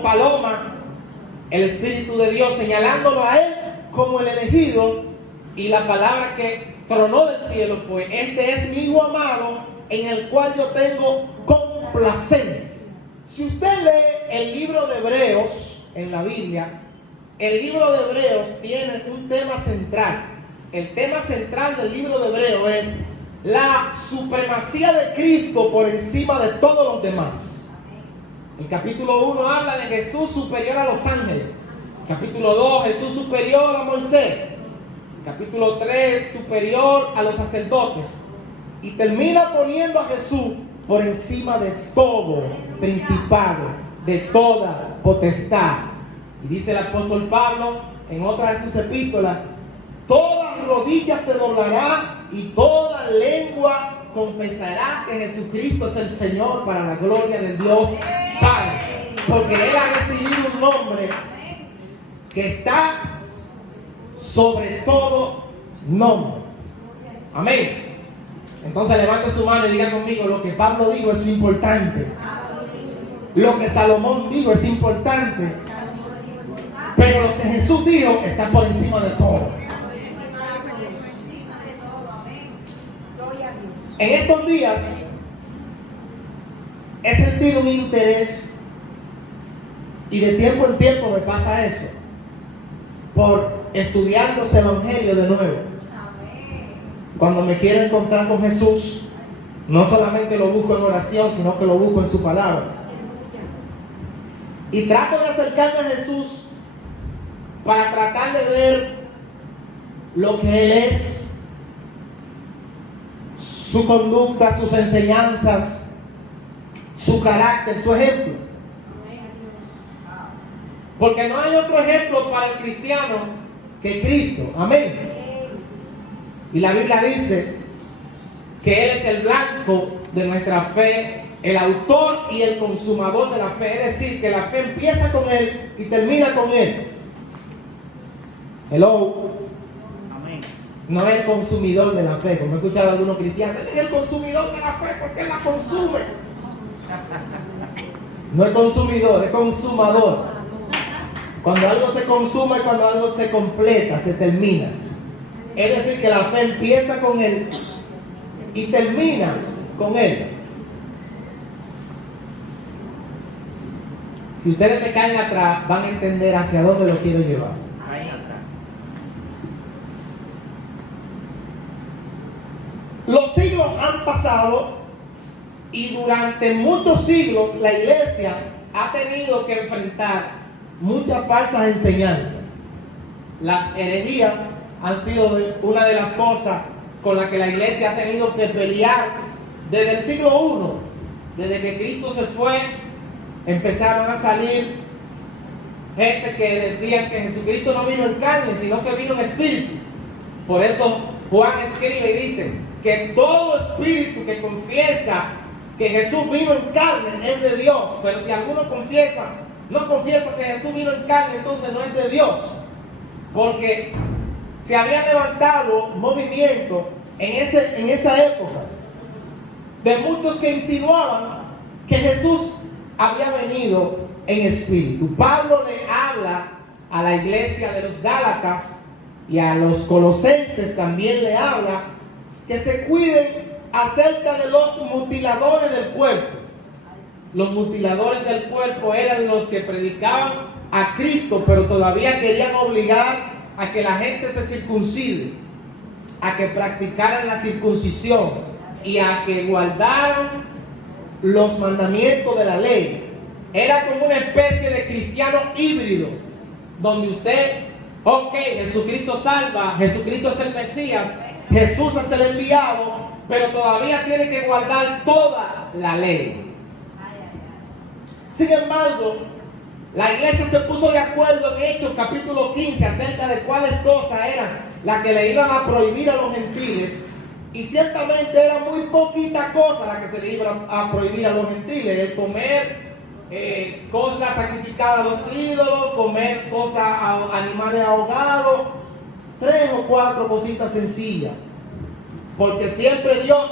como paloma el Espíritu de Dios, señalándolo a él como el elegido, y la palabra que tronó del cielo fue: este es mi hijo amado, en el cual yo tengo complacencia. Si usted lee el libro de Hebreos en la Biblia, el libro de Hebreos tiene un tema central. El tema central del libro de Hebreos es la supremacía de Cristo por encima de todos los demás. El capítulo 1 habla de Jesús superior a los ángeles. El capítulo 2, Jesús superior a Moisés. El capítulo 3, superior a los sacerdotes. Y termina poniendo a Jesús por encima de todo principado, de toda potestad. Y dice el apóstol Pablo en otra de sus epístolas: toda rodilla se doblará y toda lengua confesará que Jesucristo es el Señor, para la gloria de Dios Padre. Porque Él ha recibido un nombre que está sobre todo nombre. Amén. Entonces levante su mano y diga conmigo: lo que Pablo dijo es importante. Lo que Salomón dijo es importante. Pero lo que Jesús dijo está por encima de todo. En estos días he sentido un interés, y de tiempo en tiempo me pasa eso, por estudiar los evangelios de nuevo. Cuando me quiero encontrar con Jesús, no solamente lo busco en oración, sino que lo busco en su palabra. Y trato de acercarme a Jesús para tratar de ver lo que Él es, su conducta, sus enseñanzas, su carácter, su ejemplo. Porque no hay otro ejemplo para el cristiano que Cristo. Amén. Y la Biblia dice que Él es el blanco de nuestra fe, el autor y el consumador de la fe. Es decir, que la fe empieza con Él y termina con Él. Hello. Amén. No es el consumidor de la fe, como he escuchado a algunos cristianos: es el consumidor de la fe porque Él la consume. No es consumidor, es consumador. Cuando algo se consuma es cuando algo se completa, se termina. Es decir, que la fe empieza con Él y termina con Él. Si ustedes me caen atrás, van a entender hacia dónde lo quiero llevar. Los siglos han pasado y durante muchos siglos la iglesia ha tenido que enfrentar muchas falsas enseñanzas. Las herejías han sido una de las cosas con las que la iglesia ha tenido que pelear desde el siglo I. Desde que Cristo se fue, empezaron a salir gente que decían que Jesucristo no vino en carne, sino que vino en espíritu. Por eso Juan escribe y dice que todo espíritu que confiesa que Jesús vino en carne es de Dios. Pero si alguno no confiesa que Jesús vino en carne, entonces no es de Dios. Porque se había levantado movimiento en esa época de muchos que insinuaban que Jesús había venido en espíritu. Pablo le habla a la iglesia de los Gálatas y a los colosenses también le habla que se cuiden acerca de los mutiladores del cuerpo. Los mutiladores del cuerpo eran los que predicaban a Cristo, pero todavía querían obligar a que la gente se circuncide, a que practicaran la circuncisión y a que guardaran los mandamientos de la ley. Era como una especie de cristiano híbrido, donde usted, ok, Jesucristo salva, Jesucristo es el Mesías, Jesús es el enviado, pero todavía tiene que guardar toda la ley. Sin embargo, la iglesia se puso de acuerdo en Hechos capítulo 15 acerca de cuáles cosas eran las que le iban a prohibir a los gentiles, y ciertamente era muy poquita cosa la que se le iba a prohibir a los gentiles: el comer cosas sacrificadas a los ídolos, comer cosas, animales ahogados, 3 o 4 cositas sencillas, porque siempre Dios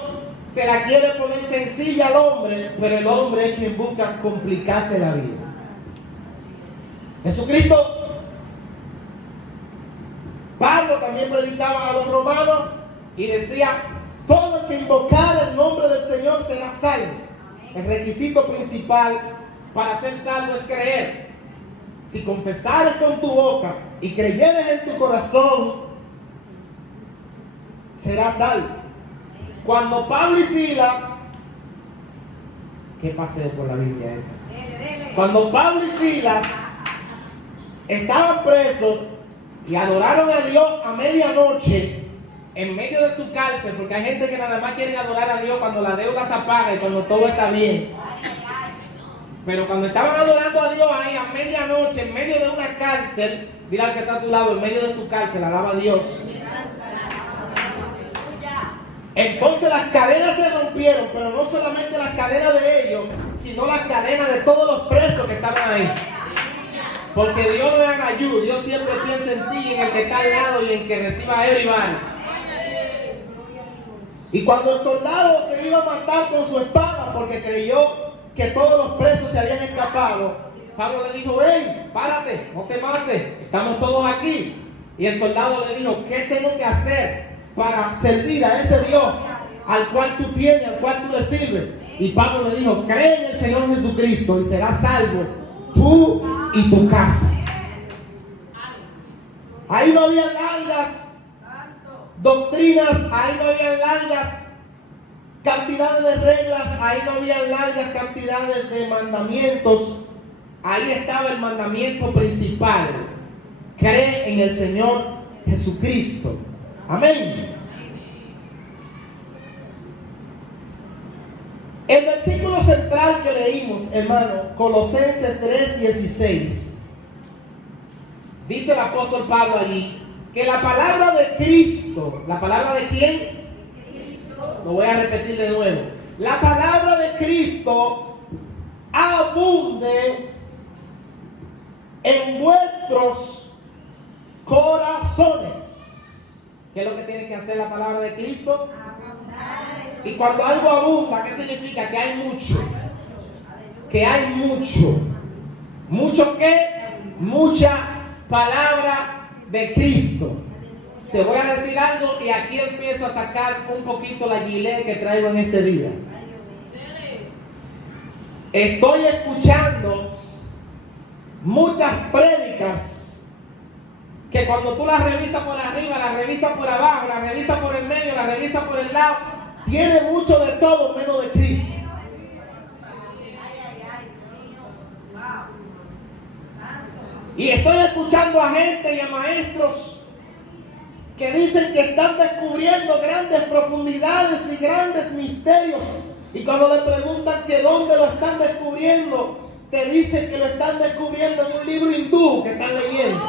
se la quiere poner sencilla al hombre, pero el hombre es quien busca complicarse la vida. Jesucristo, Pablo también predicaba a los romanos y decía: todo el que invocara el nombre del Señor será salvo. El requisito principal para ser salvo es creer. Si confesares con tu boca y creyeres en tu corazón, serás salvo. Cuando Pablo y Silas, qué paseo por la Biblia esta. Cuando Pablo y Silas estaban presos y adoraron a Dios a medianoche en medio de su cárcel, porque hay gente que nada más quiere adorar a Dios cuando la deuda está paga y cuando todo está bien. Pero cuando estaban adorando a Dios ahí a medianoche en medio de una cárcel, mira al que está a tu lado, en medio de tu cárcel, alaba a Dios. Entonces las cadenas se rompieron, pero no solamente las cadenas de ellos, sino las cadenas de todos los presos que estaban ahí. Porque Dios no es ayuda, Dios siempre piensa en ti, en el que está al lado y en que reciba héroe y vano. Y cuando el soldado se iba a matar con su espada porque creyó que todos los presos se habían escapado, Pablo le dijo: ven, párate, no te mates, estamos todos aquí. Y el soldado le dijo: ¿qué tengo que hacer para servir a ese Dios al cual tú tienes, al cual tú le sirves? Y Pablo le dijo: cree en el Señor Jesucristo y serás salvo tú y tu casa. Ahí no había largas doctrinas, ahí no había largas cantidades de reglas, ahí no había largas cantidades de mandamientos. Ahí estaba el mandamiento principal: cree en el Señor Jesucristo. Amén. El versículo central que leímos, hermano, Colosenses 3:16, dice el apóstol Pablo allí que la palabra de Cristo, ¿la palabra de quién? Lo voy a repetir de nuevo. La palabra de Cristo abunde en vuestros corazones. ¿Qué es lo que tiene que hacer la palabra de Cristo? Y cuando algo abunda, ¿qué significa? Que hay mucho. Que hay mucho. ¿Mucho qué? Mucha palabra de Cristo. Te voy a decir algo y aquí empiezo a sacar un poquito la gilet que traigo en este día. Estoy escuchando muchas prédicas que cuando tú las revisas por arriba, las revisas por abajo, las revisas por el medio, las revisas por el lado, tiene mucho de todo menos de Cristo. Y estoy escuchando a gente y a maestros que dicen que están descubriendo grandes profundidades y grandes misterios. Y cuando le preguntan que dónde lo están descubriendo, te dicen que lo están descubriendo en un libro hindú que están leyendo.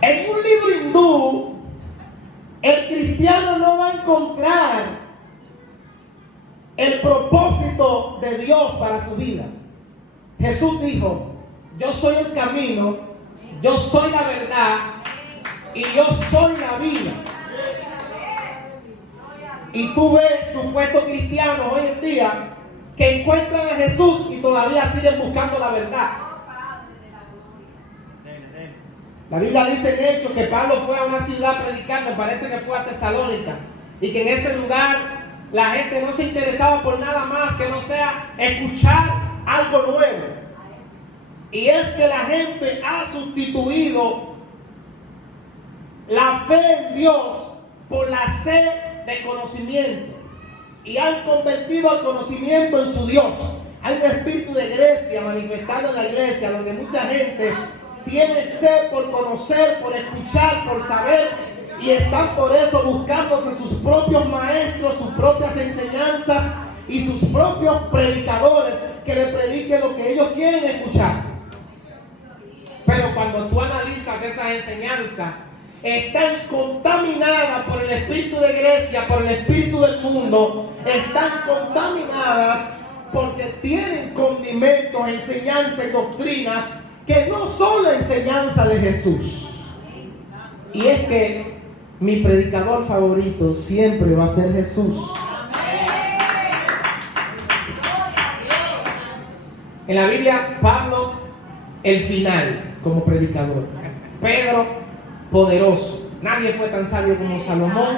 En un libro hindú, el cristiano no va a encontrar el propósito de Dios para su vida. Jesús dijo: yo soy el camino, yo soy la verdad y yo soy la vida. Y tú ves supuestos cristianos hoy en día que encuentran a Jesús y todavía siguen buscando la verdad. La Biblia dice en Hechos que Pablo fue a una ciudad predicando, parece que fue a Tesalónica, y que en ese lugar la gente no se interesaba por nada más que no sea escuchar algo nuevo. Y es que la gente ha sustituido la fe en Dios por la sed de conocimiento y han convertido al conocimiento en su Dios. Hay un espíritu de Grecia manifestado en la iglesia donde mucha gente tiene sed por conocer, por escuchar, por saber, y están por eso buscándose sus propios maestros, sus propias enseñanzas y sus propios predicadores que le prediquen lo que ellos quieren escuchar. Pero cuando tú analizas esas enseñanzas, están contaminadas por el espíritu de Grecia, por el espíritu del mundo, están contaminadas porque tienen condimentos, enseñanzas y doctrinas que no son la enseñanza de Jesús. Y es que mi predicador favorito siempre va a ser Jesús. En la Biblia, Pablo, el final como predicador. Pedro, poderoso. Nadie fue tan sabio como Salomón.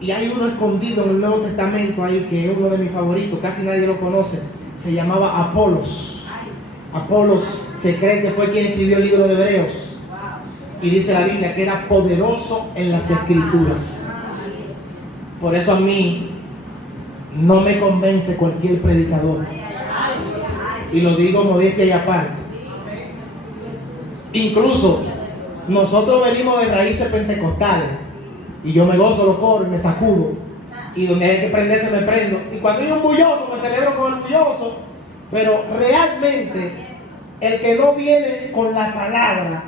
Y hay uno escondido en el Nuevo Testamento ahí, que es uno de mis favoritos, casi nadie lo conoce. Se llamaba Apolos. Apolos se cree que fue quien escribió el libro de Hebreos. Y dice la Biblia que era poderoso en las Escrituras. Por eso a mí no me convence cualquier predicador. Y lo digo modestia y aparte. Incluso nosotros venimos de raíces pentecostales. Y yo me gozo los coros, me sacudo. Y donde hay que prenderse me prendo. Y cuando hay un bulloso me celebro con el bulloso. Pero realmente el que no viene con la palabra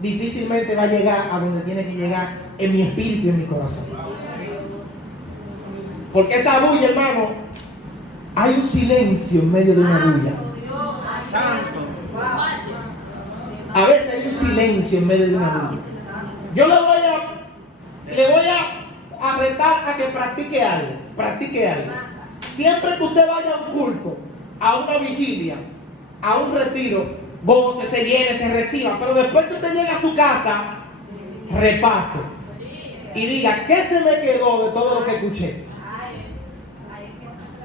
difícilmente va a llegar a donde tiene que llegar en mi espíritu y en mi corazón. Porque esa bulla, hermano, hay un silencio en medio de una bulla. A veces hay un silencio en medio de una bulla. Yo le voy a retar a que practique algo. Practique algo. Siempre que usted vaya a un culto, a una vigilia, a un retiro, goce, se llene, se reciba, pero después que usted llegue a su casa, repase y diga, ¿qué se me quedó de todo lo que escuché?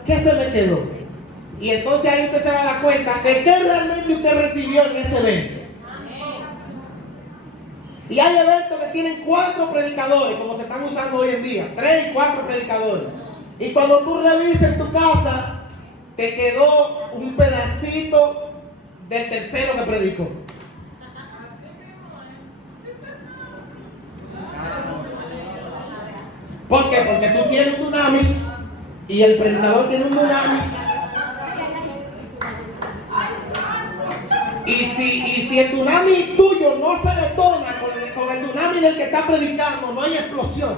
¿Qué se me quedó? Y entonces ahí usted se va a dar cuenta de qué realmente usted recibió en ese evento. Y hay eventos que tienen 4 predicadores, como se están usando hoy en día, 3 y 4 predicadores. Y cuando tú revisas en tu casa, te quedó un pedacito del tercero que predicó. ¿Por qué? Porque tú tienes un dunamis y el predicador tiene un dunamis. Y si el dunamis tuyo no se detona con el dunamis del que está predicando, no hay explosión.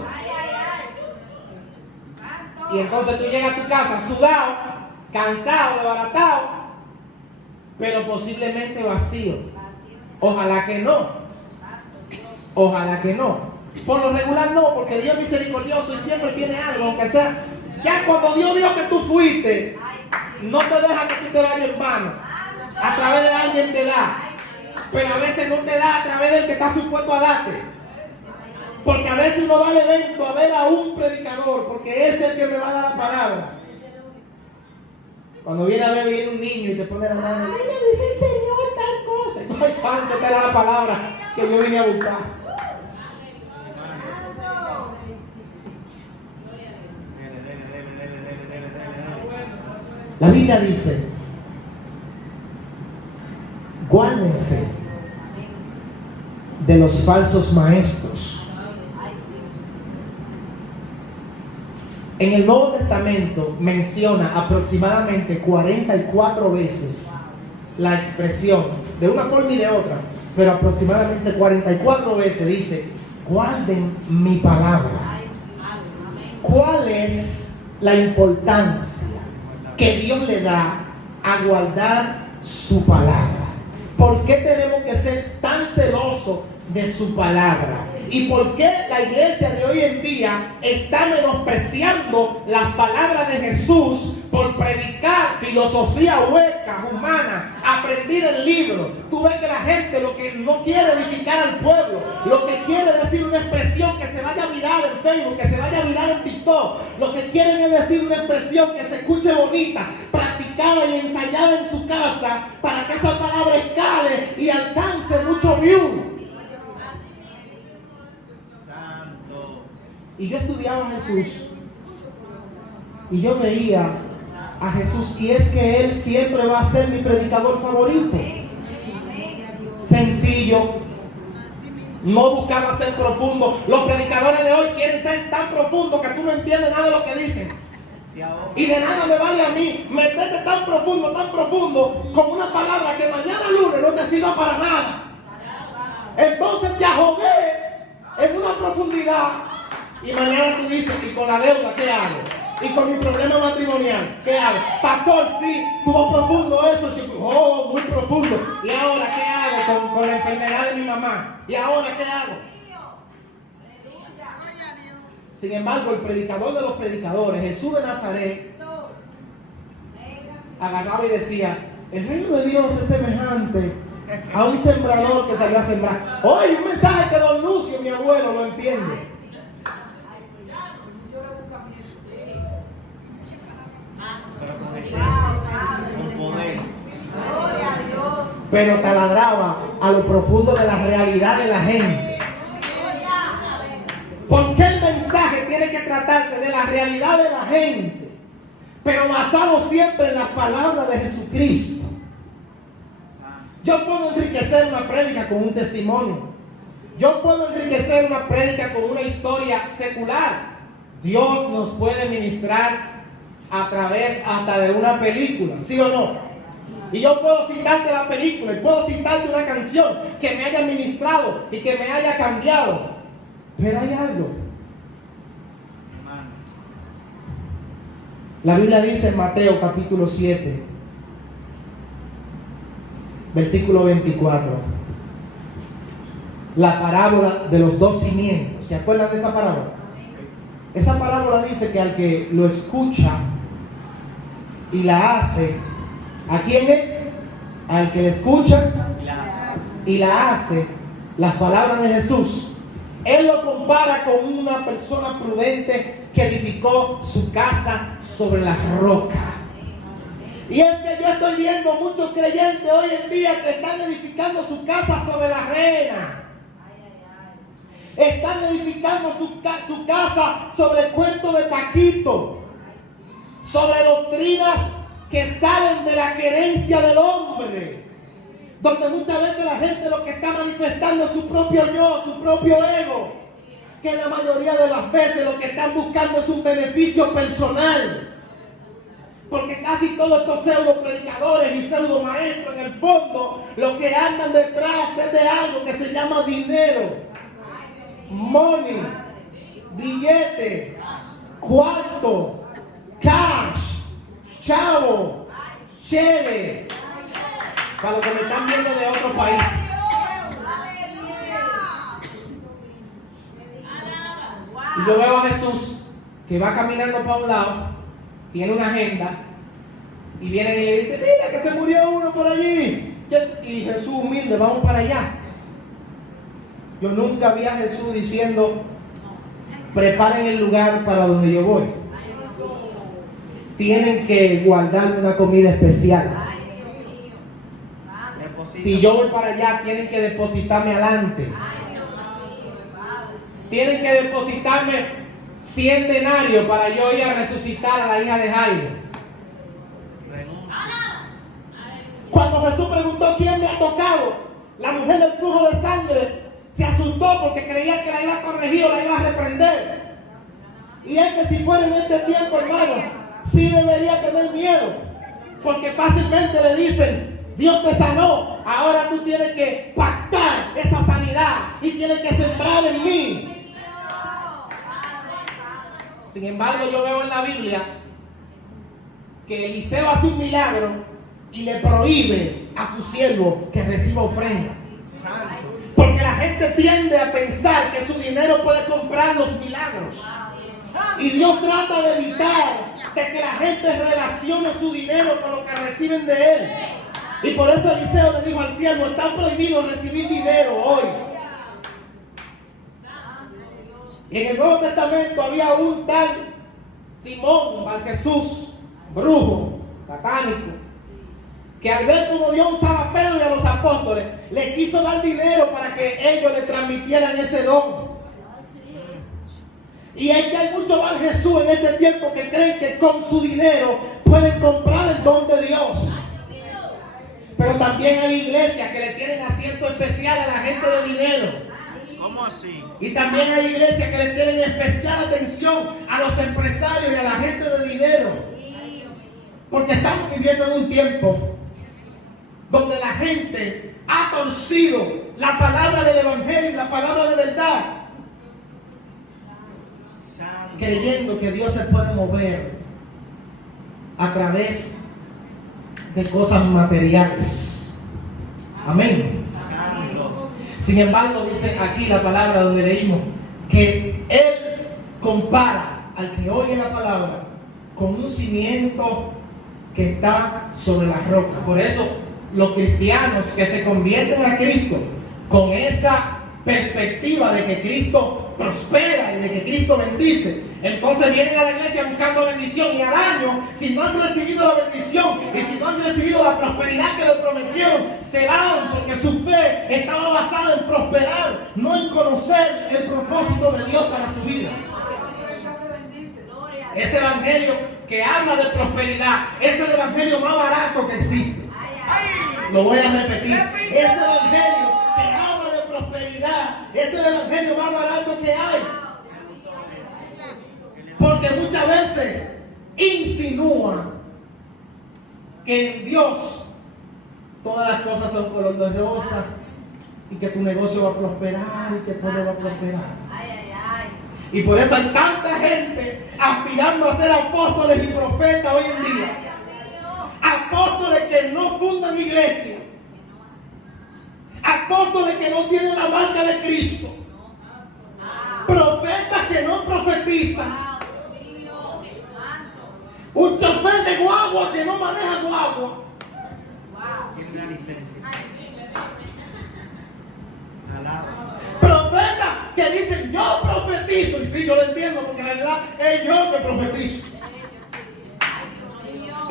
Y entonces tú llegas a tu casa sudado, cansado, desbaratado, pero posiblemente vacío. Ojalá que no. Ojalá que no. Por lo regular no, porque Dios es misericordioso y siempre tiene algo, aunque sea. Ya cuando Dios vio que tú fuiste, no te deja que tú te vayas en vano. A través de alguien te da, pero a veces no te da a través del que está supuesto a darte. Porque a veces uno va al evento a ver a un predicador, porque es el que me va a dar la palabra. Cuando viene a ver, viene un niño y te pone la mano, ay, le dice el Señor tal cosa. Y no es santo, te da la palabra que yo vine a buscar. La Biblia dice, guárdense de los falsos maestros. En el Nuevo Testamento menciona aproximadamente 44 veces la expresión, de una forma y de otra, pero aproximadamente 44 veces dice, guarden mi palabra. ¿Cuál es la importancia que Dios le da a guardar su palabra? ¿Por qué tenemos que ser tan celosos de su palabra? ¿Y por qué la iglesia de hoy en día está menospreciando las palabras de Jesús por predicar filosofía hueca, humana, aprender el libro? Tú ves que la gente lo que no quiere edificar al pueblo, lo que quiere es decir una expresión que se vaya viral en Facebook, que se vaya viral en TikTok. Lo que quieren es decir una expresión que se escuche bonita, practicada y ensayada en su casa, para que esa palabra escale y alcance mucho view. Y yo estudiaba a Jesús y yo veía a Jesús, y es que Él siempre va a ser mi predicador favorito. Sencillo, no buscaba ser profundo. Los predicadores de hoy quieren ser tan profundos que tú no entiendes nada de lo que dicen. Y de nada me vale a mí meterte tan profundo con una palabra que mañana lunes no te sirva para nada. Entonces te ahogué en una profundidad. Y mañana tú dices, ¿y con la deuda qué hago? ¿Y con mi problema matrimonial qué hago? Pastor, sí, tuvo profundo eso. Sí, oh, muy profundo. ¿Y ahora qué hago? con la enfermedad de mi mamá. ¿Y ahora qué hago? Sin embargo, el predicador de los predicadores, Jesús de Nazaret, agarraba y decía: el reino de Dios es semejante a un sembrador que salió a sembrar. Hoy un mensaje que don Lucio, mi abuelo, lo entiende. Pero taladraba a lo profundo de la realidad de la gente. Porque el mensaje tiene que tratarse de la realidad de la gente, pero basado siempre en las palabras de Jesucristo. Yo puedo enriquecer una prédica con un testimonio. Yo puedo enriquecer una prédica con una historia secular. Dios nos puede ministrar a través hasta de una película, ¿sí o no? Y yo puedo citarte la película y puedo citarte una canción que me haya ministrado y que me haya cambiado. Pero hay algo. La Biblia dice en Mateo capítulo 7, versículo 24, la parábola de los dos cimientos. ¿Se acuerdan de esa parábola? Esa parábola dice que al que lo escucha y la hace, ¿a quién es? Al que le escucha y la hace, las palabras de Jesús. Él lo compara con una persona prudente que edificó su casa sobre la roca. Y es que yo estoy viendo muchos creyentes hoy en día que están edificando su casa sobre la arena. Están edificando su casa sobre el cuento de Paquito, sobre doctrinas que salen de la querencia del hombre, donde muchas veces la gente lo que está manifestando es su propio yo, su propio ego, que la mayoría de las veces lo que están buscando es un beneficio personal, porque casi todos estos pseudo predicadores y pseudo maestros en el fondo lo que andan detrás es de algo que se llama dinero, money, billete, cuarto, cash, chavo, cheve, para los que me están viendo de otro país. Y yo veo a Jesús que va caminando para un lado, tiene una agenda, y viene y le dice: mira que se murió uno por allí. Y Jesús humilde: vamos para allá. Yo nunca vi a Jesús diciendo: preparen el lugar para donde yo voy. Tienen que guardar una comida especial. Si yo voy para allá, tienen que depositarme adelante. Tienen que depositarme 100 denarios para yo ir a resucitar a la hija de Jairo. Cuando Jesús preguntó: ¿quién me ha tocado?, la mujer del flujo de sangre se asustó porque creía que la iba a corregir o la iba a reprender. Y es que si fuera en este tiempo, hermano, sí debería tener miedo, porque fácilmente le dicen: Dios te sanó, ahora tú tienes que pactar esa sanidad y tienes que sembrar en mí. Sin embargo, yo veo en la Biblia que Eliseo hace un milagro y le prohíbe a su siervo que reciba ofrenda. Porque la gente tiende a pensar que su dinero puede comprar los milagros. Y Dios trata de evitar de que la gente relacione su dinero con lo que reciben de Él. Y por eso Eliseo le dijo al siervo: está prohibido recibir dinero hoy. Y en el Nuevo Testamento había un tal Simón Bar Jesús, brujo, satánico, que al ver cómo Dios usaba a Pedro y a los apóstoles, le quiso dar dinero para que ellos le transmitieran ese don. Y es que hay muchos Bar Jesús en este tiempo que creen que con su dinero pueden comprar el don de Dios. Pero también hay iglesias que le tienen asiento especial a la gente de dinero. ¿Cómo así? Y también hay iglesias que le tienen especial atención a los empresarios y a la gente de dinero. Porque estamos viviendo en un tiempo donde la gente ha torcido la palabra del evangelio y la palabra de verdad, creyendo que Dios se puede mover a través de cosas materiales. Amén. Sin embargo, dice aquí la palabra donde leímos que Él compara al que oye la palabra con un cimiento que está sobre la roca. Por eso los cristianos que se convierten a Cristo con esa perspectiva de que Cristo prospera y de que Cristo bendice, entonces vienen a la iglesia buscando bendición, y al año, si no han recibido la bendición y si no han recibido la prosperidad que le prometieron, se van, porque su fe estaba basada en prosperar, no en conocer el propósito de Dios para su vida. Ese evangelio que habla de prosperidad es el evangelio más barato que existe. Lo voy a repetir. Ese evangelio que habla de prosperidad es el evangelio más barato que hay. Porque muchas veces insinúa que en Dios todas las cosas son color de rosa y que tu negocio va a prosperar y que todo va a prosperar. Y por eso hay tanta gente aspirando a ser apóstoles y profetas hoy en día. Apóstoles que no fundan iglesia. Apóstoles que no tienen la marca de Cristo. Profetas que no profetizan. Un chofer de guagua que no maneja guagua. Tiene una licencia. Profetas que dicen yo profetizo. Y sí, yo lo entiendo, porque en realidad es yo que profetizo.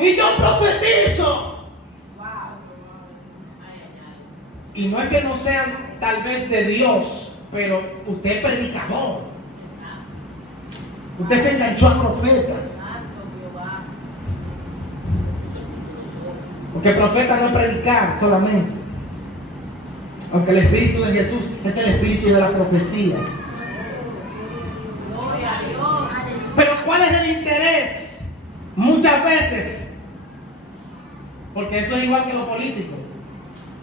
Y yo profetizo. Y no es que no sean tal vez de Dios, pero usted es predicador. Usted se enganchó a profeta. Porque profeta no es predicar solamente. Aunque el Espíritu de Jesús es el Espíritu de la profecía. Pero ¿cuál es el interés? Muchas veces, porque eso es igual que los políticos.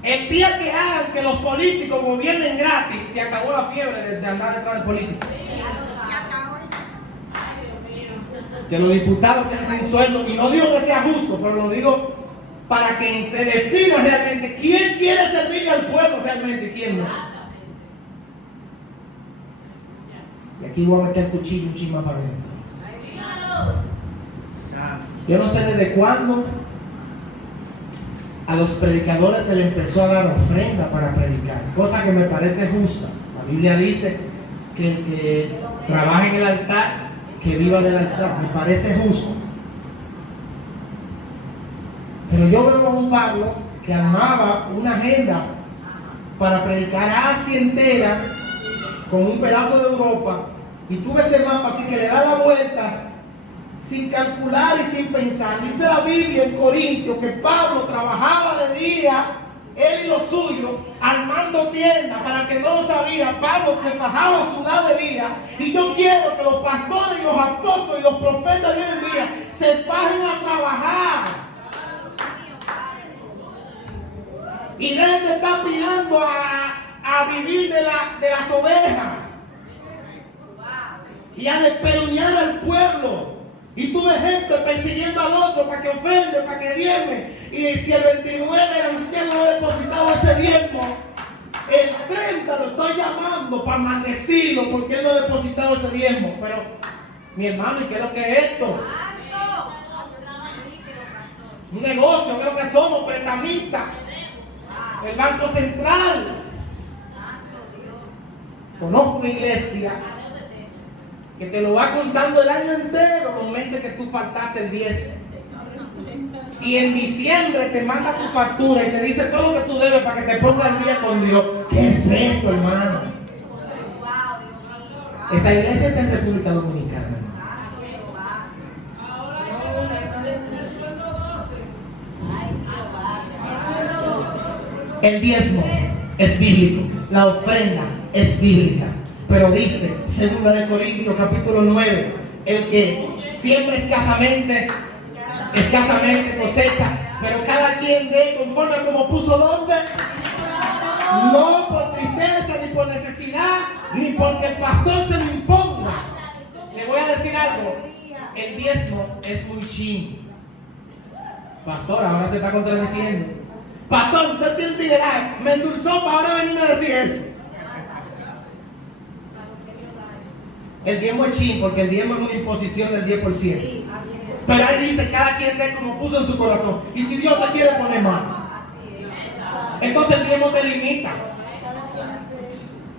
El día que hagan que los políticos gobiernen gratis, se acabó la fiebre de andar detrás del político. Que los diputados tienen sin sueldo, y no digo que sea justo, pero lo digo para que se defina realmente quién quiere servir al pueblo realmente y quién no. Y aquí voy a meter el cuchillo un chisme para adentro. Yo no sé desde cuándo a los predicadores se les empezó a dar ofrenda para predicar, cosa que me parece justa. La Biblia dice que el que trabaja en el altar, que viva del altar, me parece justo. Pero yo veo a un Pablo que armaba una agenda para predicar Asia entera con un pedazo de Europa, y tú ves el mapa así que le da la vuelta sin calcular y sin pensar. Dice la Biblia en Corintios que Pablo trabajaba de día, él y los suyos, armando tiendas. Para que no lo sabía, Pablo trabajaba a sudar de día. Y yo quiero que los pastores y los apóstoles y los profetas de hoy en día se paren a trabajar. Y dejen de estar aspirando a vivir de las ovejas y a despeluñar al pueblo. Y tú ves gente persiguiendo al otro para que ofrende, para que diezme. Y si el 29 el anciano no ha depositado ese diezmo, el 30 lo estoy llamando para maldecirlo porque él no ha depositado ese diezmo. Pero, mi hermano, ¿y qué es lo que es esto? Un negocio, ¿qué es lo que somos? Prestamistas. El Banco Central. Conozco una iglesia que te lo va contando el año entero, los meses que tú faltaste el 10. Y en diciembre te manda tu factura y te dice todo lo que tú debes para que te pongas al día con Dios. ¿Qué es esto, hermano? Esa iglesia está en República Dominicana. El diezmo es bíblico, la ofrenda es bíblica. Pero dice, 2 Corintios capítulo 9, el que siembra escasamente cosecha, pero cada quien dé conforme a como puso donde. No por tristeza, ni por necesidad, ni porque el pastor se lo imponga. Le voy a decir algo, el diezmo es muy ching. Pastor, ahora se está contradiciendo. Pastor, usted tiene que llegar, me endulzó para ahora venirme a decir eso. El diezmo es chin, porque el diezmo es una imposición del 10%. Sí, así es. Pero ahí dice, cada quien dé como puso en su corazón. Y si Dios te quiere poner más, Así es. Exacto. entonces el diezmo te limita.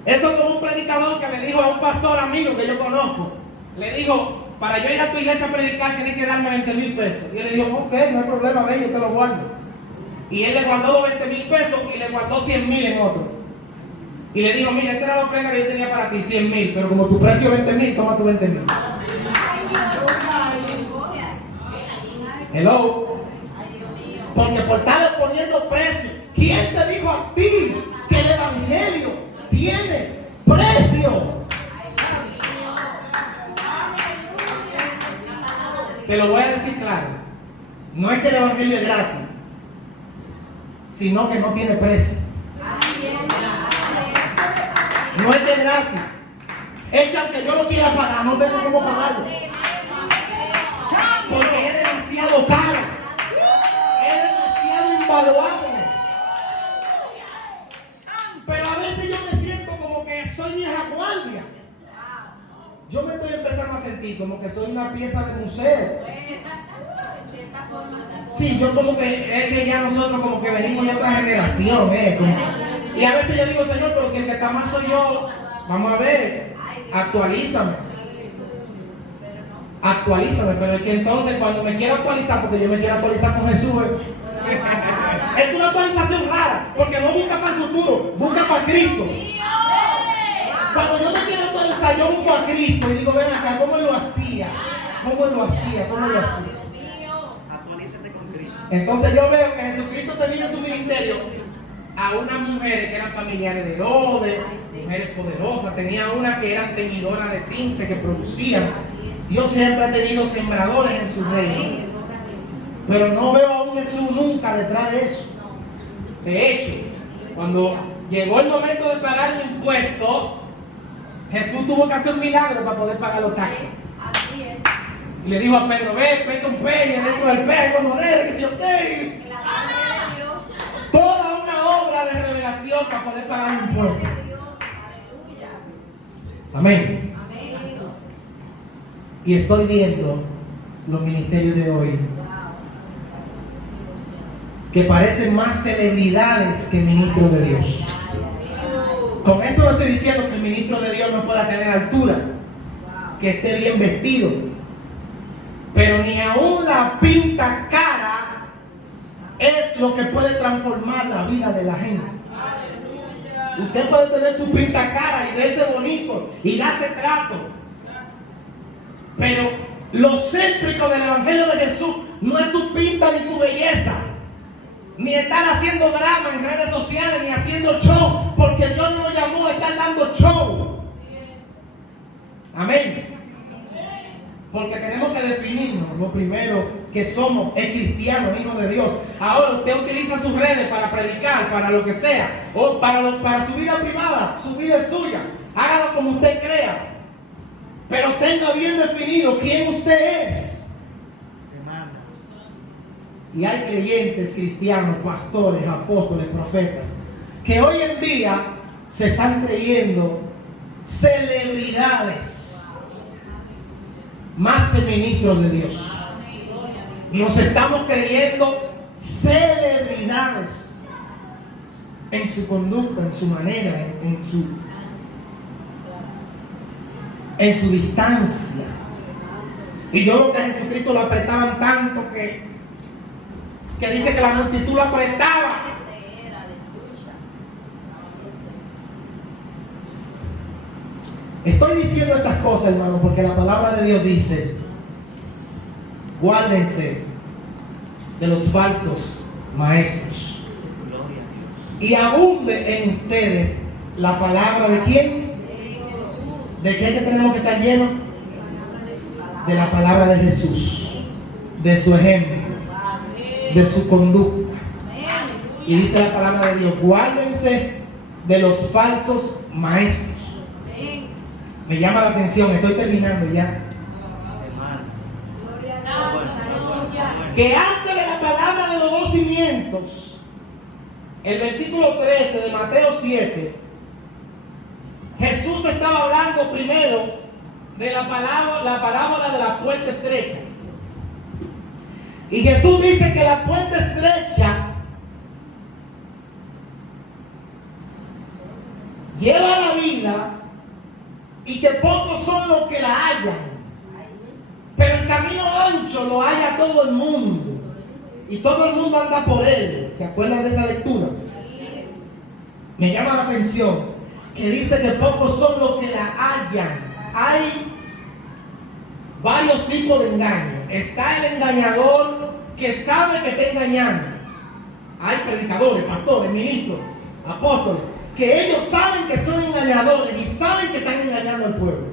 Eso es como un predicador que le dijo a un pastor amigo que yo conozco. Le dijo, para yo ir a tu iglesia a predicar tienes que darme 20,000 pesos. Y él le dijo, ok, no hay problema, ven, yo te lo guardo. Y él le guardó los 20,000 pesos y le guardó 100,000 en otro. Y le dijo, mira, esta era la ofrenda que yo tenía para ti, 100,000, pero como tu precio es 20,000, toma tu 20,000. Hello. Ay, Dios mío. Porque por estar poniendo precio, ¿quién te dijo a ti que el evangelio tiene precio? Te lo voy a decir claro. No es que el evangelio es gratis, sino que no tiene precio. Así es. No es que es gratis. Es que aunque yo lo quiera pagar, no tengo cómo pagarlo. Porque es demasiado caro. Es demasiado invaluable. Pero a veces yo me siento como que soy vieja guardia. Yo me estoy empezando a sentir como que soy una pieza de museo. En cierta forma, Sí, yo como que es que ya nosotros como que venimos de otra generación, y a veces yo digo, Señor, pero si el que está mal soy yo, vamos a ver, actualízame. Actualízame, pero es que entonces cuando me quiero actualizar, porque yo me quiero actualizar con Jesús, es una actualización rara, porque no busca para el futuro, busca para Cristo. Cuando yo me quiero actualizar, yo busco a Cristo y digo, ven acá, ¿cómo él lo hacía? ¿Cómo él lo hacía? ¿Cómo él lo hacía? Actualízate con Cristo. Entonces yo veo que Jesucristo tenía en su ministerio a unas mujeres que eran familiares de Herodes, mujeres poderosas, tenía una que eran teñidoras de tinte que producían. Dios siempre ha tenido sembradores en su reino, pero no veo a un Jesús nunca detrás de eso. De hecho, cuando llegó el momento de pagar el impuesto, Jesús tuvo que hacer un milagro para poder pagar los taxes. Así es. Y le dijo a Pedro, ve un peña dentro del peña, moneda, que si usted... Que la gloria de Dios. Toda una obra de revelación para poder pagar el impuesto. Gloria de Dios. Aleluya. Amén. Amén. Y estoy viendo los ministerios de hoy que parecen más celebridades que ministros de Dios. Con esto no estoy diciendo que el ministro de Dios no pueda tener altura, que esté bien vestido, pero ni aún la pinta cara es lo que puede transformar la vida de la gente. Usted puede tener su pinta cara y verse bonito y darse trato, pero lo céntrico del evangelio de Jesús no es tu pinta ni tu belleza, ni estar haciendo drama en redes sociales, ni haciendo show, porque Dios no lo llamó a estar dando show. Amén. Porque tenemos que definirnos. Lo primero que somos es cristianos, hijos de Dios. Ahora usted utiliza sus redes para predicar, para lo que sea, o para su vida privada. Su vida es suya. Hágalo como usted crea, pero tenga bien definido quién usted es. Demanda. Y hay creyentes, cristianos, pastores, apóstoles, profetas, que hoy en día se están creyendo celebridades más que ministros de Dios. Nos estamos creyendo celebridades en su conducta, en su manera, en su distancia. Y yo creo que a Jesucristo lo apretaban tanto que dice que la multitud lo apretaba. Estoy diciendo estas cosas, hermano, porque la palabra de Dios dice: guárdense de los falsos maestros Gloria a Dios. y abunde en ustedes la palabra de quién. ¿De qué es que tenemos que estar llenos? De la palabra de Jesús, de su ejemplo, de su conducta. Y dice la palabra de Dios: guárdense de los falsos maestros. Me llama la atención, estoy terminando ya, que antes de la palabra de los dos cimientos, el versículo 13 de Mateo 7, Jesús estaba hablando primero de la parábola de la puerta estrecha. Y Jesús dice que la puerta estrecha lleva a la vida y que pocos son los que la hallan. Pero el camino ancho lo halla todo el mundo. Y todo el mundo anda por él. ¿Se acuerdan de esa lectura? Me llama la atención que dice que pocos son los que la hallan. Hay varios tipos de engaño. Está el engañador que sabe que está engañando. Hay predicadores, pastores, ministros, apóstoles, que ellos saben que son engañadores y saben que están engañando al pueblo.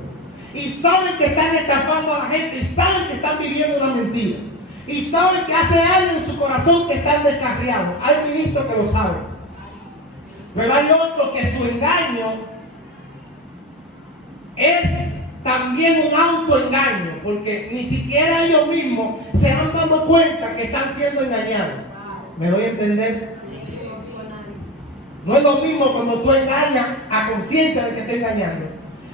Y saben que están estafando a la gente y saben que están viviendo una mentira. Y saben que hace algo en su corazón que están descarriados. Hay ministros que lo saben. Pero hay otros que su engaño es también un autoengaño, porque ni siquiera ellos mismos se van dando cuenta que están siendo engañados. ¿Me doy a entender? No es lo mismo cuando tú engañas a conciencia de que te engañando,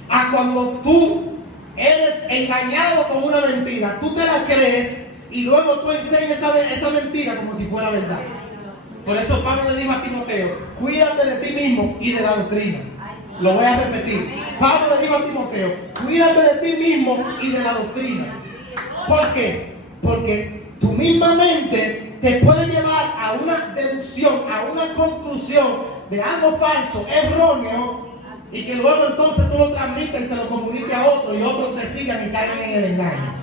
a cuando tú eres engañado con una mentira. Tú te la crees y luego tú enseñas esa mentira como si fuera verdad. Por eso Pablo le dijo a Timoteo: cuídate de ti mismo y de la doctrina. Lo voy a repetir. Pablo le dijo a Timoteo: cuídate de ti mismo y de la doctrina. ¿Por qué? Porque tu misma mente te puede llevar a una deducción, a una conclusión de algo falso, erróneo, y que luego entonces tú lo transmites y se lo comuniques a otros y otros te sigan y caigan en el engaño.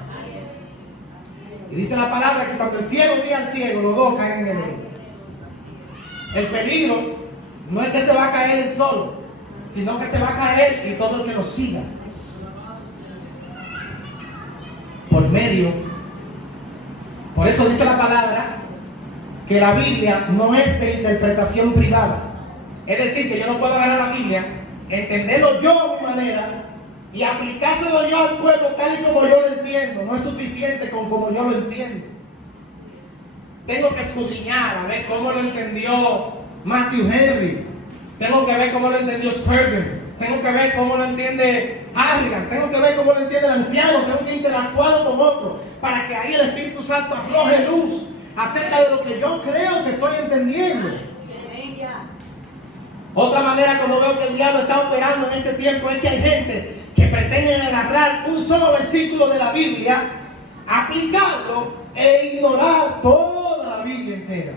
Y dice la palabra que cuando el ciego guía al ciego, los dos caen en el engaño. El peligro no es que se va a caer él solo, sino que se va a caer y todo el que lo siga. Por eso dice la palabra que la Biblia no es de interpretación privada. Es decir, que yo no puedo agarrar la Biblia, entenderlo yo a mi manera y aplicárselo yo al pueblo tal y como yo lo entiendo. No es suficiente con como yo lo entiendo. Tengo que escudriñar a ver cómo lo entendió Matthew Henry. Tengo que ver cómo lo entendió Spurgeon. Tengo que ver cómo lo entiende Harrigan. Tengo que ver cómo lo entiende el anciano. Tengo que interactuar con otro para que ahí el Espíritu Santo arroje luz acerca de lo que yo creo que estoy entendiendo. Otra manera como veo que el diablo está operando en este tiempo es que hay gente que pretende agarrar un solo versículo de la Biblia, aplicarlo e ignorar toda la Biblia entera.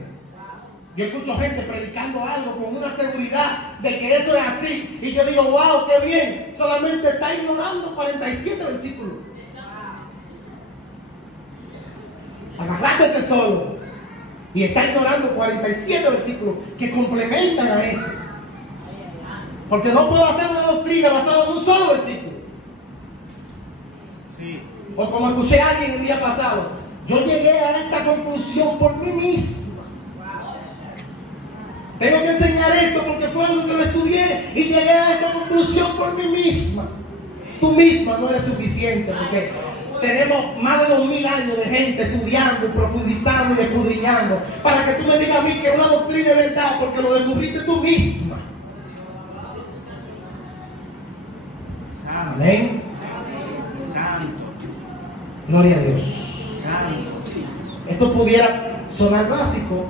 Yo escucho gente predicando algo con una seguridad de que eso es así. Y yo digo: wow, qué bien. Solamente está ignorando 47 versículos. Agarraste ese solo. Y está ignorando 47 versículos que complementan a eso. Porque no puedo hacer una doctrina basada en un solo versículo. Sí. O como escuché a alguien el día pasado: yo llegué a esta conclusión por mí mismo. Tengo que enseñar esto porque fue algo que lo estudié y llegué a esta conclusión por mí misma. Tú misma no eres suficiente, porque tenemos más de 2000 años de gente estudiando y profundizando y escudriñando para que tú me digas a mí que una doctrina es verdad porque lo descubriste tú misma. Santo. Amén. Santo. Gloria a Dios. Santo. Esto pudiera sonar básico,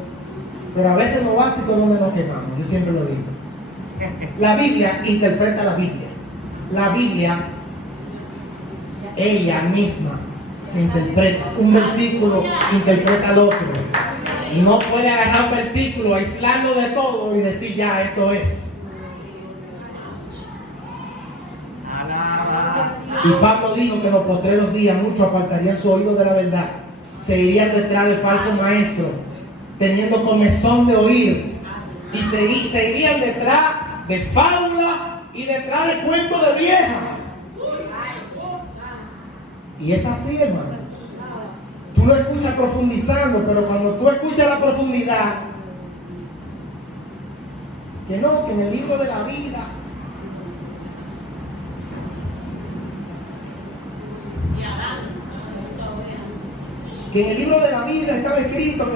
pero a veces lo básico es donde nos quemamos. Yo siempre lo digo. La Biblia interpreta la Biblia. La Biblia, ella misma, se interpreta. Un versículo interpreta al otro. No puede agarrar un versículo, aislarlo de todo y decir: ya, esto es. Alaba. Y Pablo dijo que en los postreros días muchos apartarían su oído de la verdad. Se irían detrás de falsos maestros, teniendo comezón de oír. Y se irían detrás de fábulas y detrás de cuentos de vieja. Y es así, hermano. Tú lo escuchas profundizando, pero cuando tú escuchas la profundidad, que no, que en el libro de la vida, que en el libro de la vida estaba escrito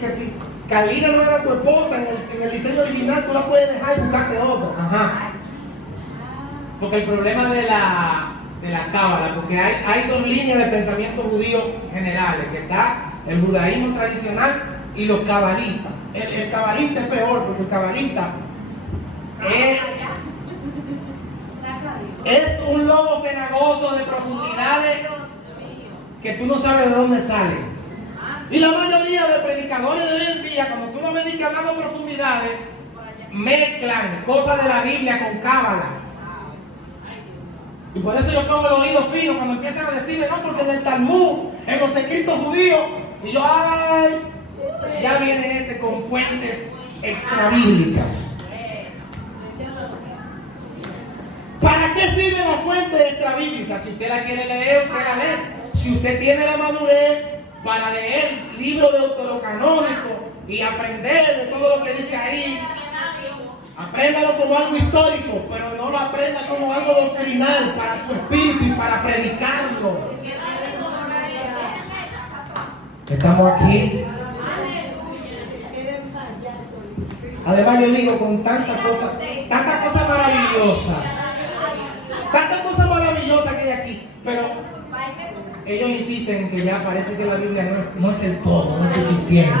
que si Carlina no era tu esposa en el diseño original, tú la puedes dejar y buscarte otra. Ajá. Porque el problema de la cábala, porque hay dos líneas de pensamiento judío generales, que está el judaísmo tradicional y los cabalistas. El cabalista es peor, porque el cabalista es un lobo cenagoso de profundidades que tú no sabes de dónde sale. Y la mayoría de predicadores de hoy en día, cuando tú lo ves que hablando de profundidades, mezclan cosas de la Biblia con cábala. Y por eso yo pongo el oído fino cuando empiezan a decirme, no, porque en el Talmud, en los escritos judíos, y yo, ay, ya viene este con fuentes extrabíblicas. ¿Para qué sirve la fuente extrabíblica? Si usted la quiere leer, usted la lee. Si usted tiene la madurez para leer libros de deuterocanónico y aprender de todo lo que dice ahí, apréndalo como algo histórico, pero no lo aprenda como algo doctrinal para su espíritu y para predicarlo. Estamos aquí. Además, yo digo con tantas cosas maravillosas. Tantas cosas maravillosas que hay aquí, pero ellos insisten en que ya parece que la Biblia no es el todo, no es suficiente.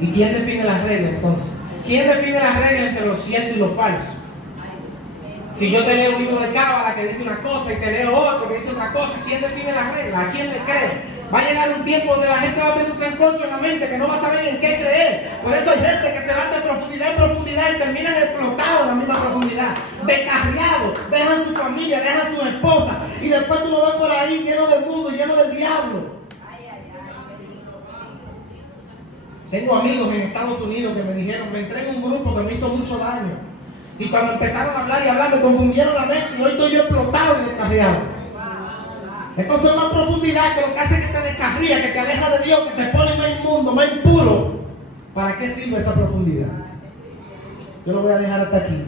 ¿Y quién define las reglas entonces? ¿Quién define las reglas entre lo cierto y lo falso? Si yo te leo un libro de cábala que dice una cosa y te leo otro que dice otra cosa, ¿quién define las reglas? ¿A quién le cree? Va a llegar un tiempo donde la gente va a tener un sancocho en la mente que no va a saber en qué creer. Por eso hay gente que se va de profundidad en profundidad y terminan explotados en la misma profundidad, descarriados, dejan su familia, dejan su esposa y después tú lo ves por ahí lleno del mundo, lleno del diablo. Tengo amigos en Estados Unidos que me dijeron, me entré en un grupo que me hizo mucho daño. Y cuando empezaron a hablar y hablar, me confundieron la mente y hoy estoy yo explotado y descarriado. Entonces una profundidad que lo que hace es que te descarría, que te aleja de Dios, que te pone más inmundo, más impuro. ¿Para qué sirve esa profundidad? Yo lo voy a dejar hasta aquí.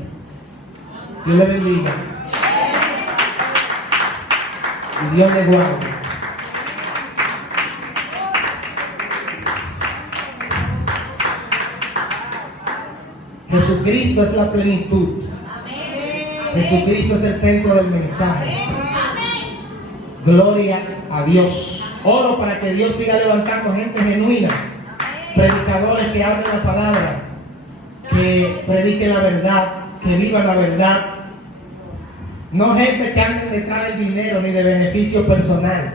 Dios le bendiga. Y Dios le guarde. Jesucristo es la plenitud. Jesucristo es el centro del mensaje. Gloria a Dios. Oro para que Dios siga levantando gente genuina, predicadores que hablen la palabra, que prediquen la verdad, que vivan la verdad. No gente que ande detrás del dinero ni de beneficio personal.